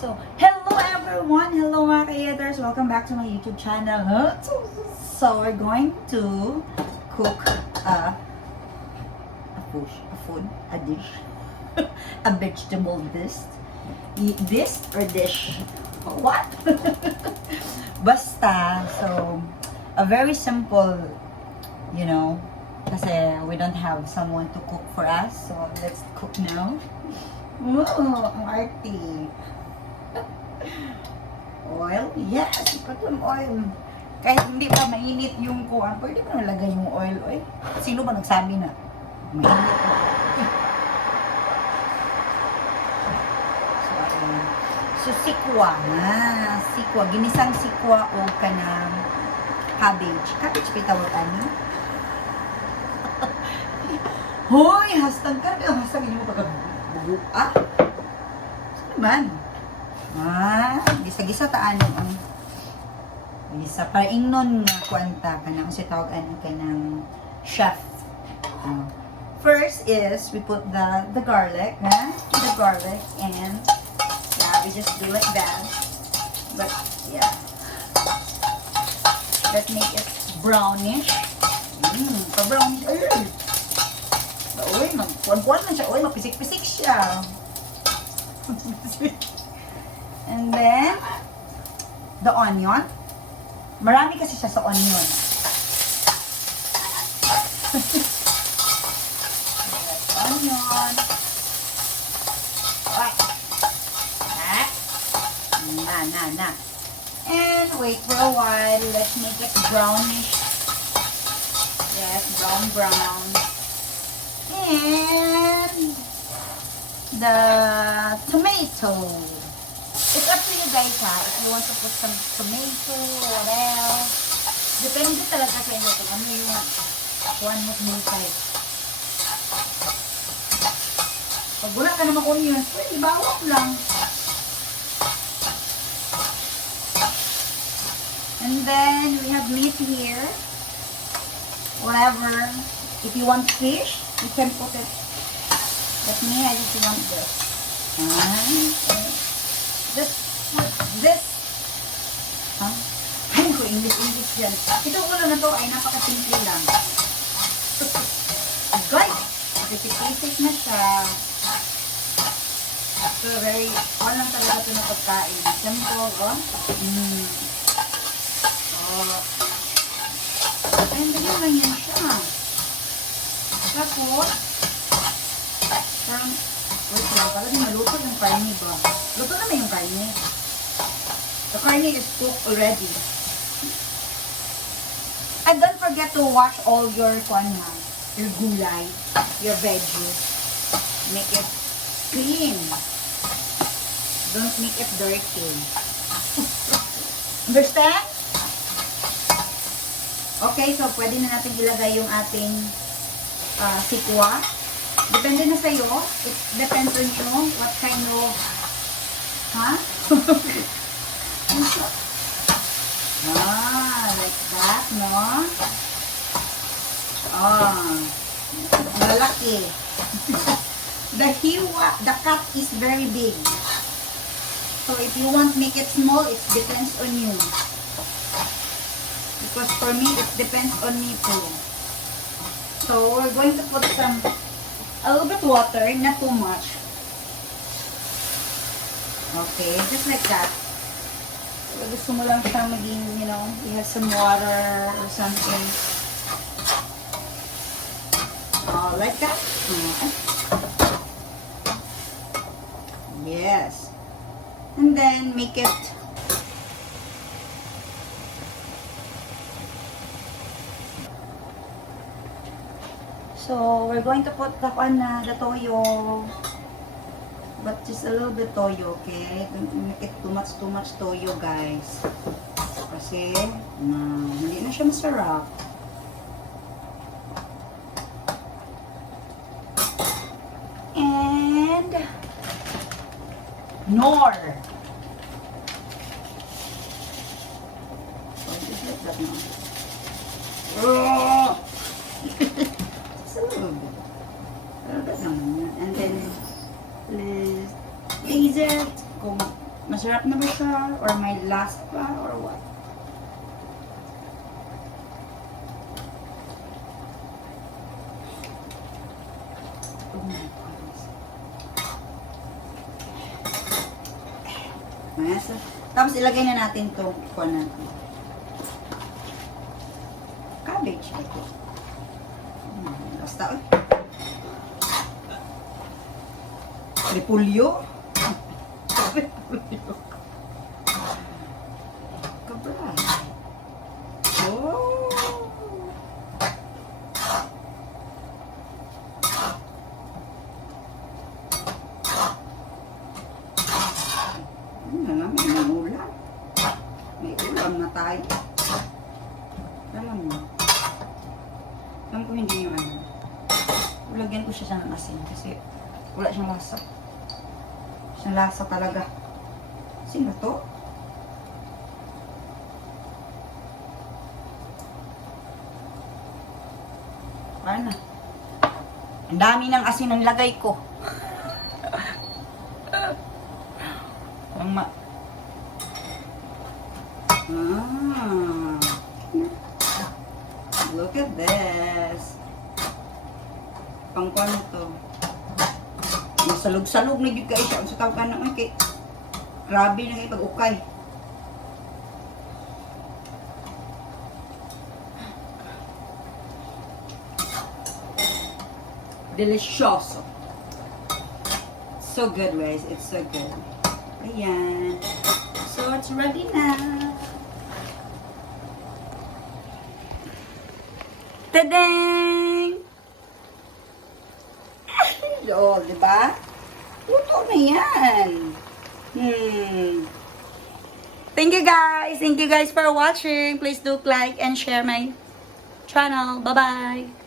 So, hello everyone! Hello mga ka-eaters! Welcome back to my YouTube channel. So, we're going to cook a dish, a vegetable dish. This or dish? What? Basta, so, a very simple, you know, kasi we don't have someone to cook for us. So, let's cook now. Ooh, ang arty. Oil? Yes, put some oil. Kahit hindi pa mainit yung kuwan, pwede pa nalagay yung oil. Oy, sino ba nagsabi na mainit na? So, sikwa. Sikwa. Ginisang sikwa o kanang cabbage. Cabbage pitawakan niyo? Hoy, hastag ka. Hastag niyo mo pagkabubuo. Saan naman? Gisa-gisa taan yung gisa para ingnon nga kwanta kanang si tawag kanang chef. First is we put the garlic, the garlic, and yeah, we just do like that. But yeah, let's make it brownish. Pa-brownish. Uy, magkuan-kuan man siya. Uy, mapisik-pisik siya. And then, the onion. Marami kasi siya sa onion. Onion. Okay. Na. And wait for a while. Let's make it brownish. Yes, brown. And the tomato. It's up to you guys if you want to put some tomato, what else. Depende talaga sa inyo kung ano yung one mo multay. Pag wala ka naman onion, pwede bawak lang. And then we have meat here. Whatever. If you want fish, you can put it. But me, I just want this. This. Ay ko, English yan. Ito ulo na to ay napakasimple lang. Guys, basic na siya. So, very, walang talaga ito na pagkain. Simple, Ay, hindi lang yan siya. Tapos, wait lang, pala din maluto yung karne ba? Luto naman yung karne. The karne is cooked already. And don't forget to wash all your gulay, your veggies. Make it clean. Don't make it dirty. Understand? Okay, so pwede na natin ilagay yung ating sikwa. Depende na sa'yo. It depends on you what kind of like that, no? Malaki. The cut is very big. So if you want make it small, it depends on you. Because for me, it depends on me too. So we're going to put a little bit water, not too much. Okay, just like that. So, gusto mo lang siya maging, you know, you have some water or something. Like that. Yes. And then make it so we're going to put the toyo, but just a little bit toyo, okay? Don't make it too much toyo, guys. Kasi hindi na siya masarap. And nor. So just like that now. Just a little bit. And then taste it. Kung Masarap na ba siya? Or may last pa? Or what? Oh my goodness. Yes. Tapos ilagay na natin to kuha natin. Cabbage ba ito? Basta repulyo. Kabra. Oh. May ulam. May ulam na tayo. Alam mo. Alam ko hindi yung ano. Ulagyan ko siya ng asin kasi wala siyang lasa. Siyang lasa talaga. Sino to? Ano? Ang dami ng asin ang lagay ko. Ang look at this. Pangkuan to. Masalog-salog na yun kayo siya. Sa tawag ka na, okay. Grabe na kayo pag-ukay. Delicioso. So good, guys. It's so good. Ayan. So, it's ready na. Tadang! Oh, diba? Luto na yan. Thank you guys. Thank you guys for watching. Please do like and share my channel. Bye-bye.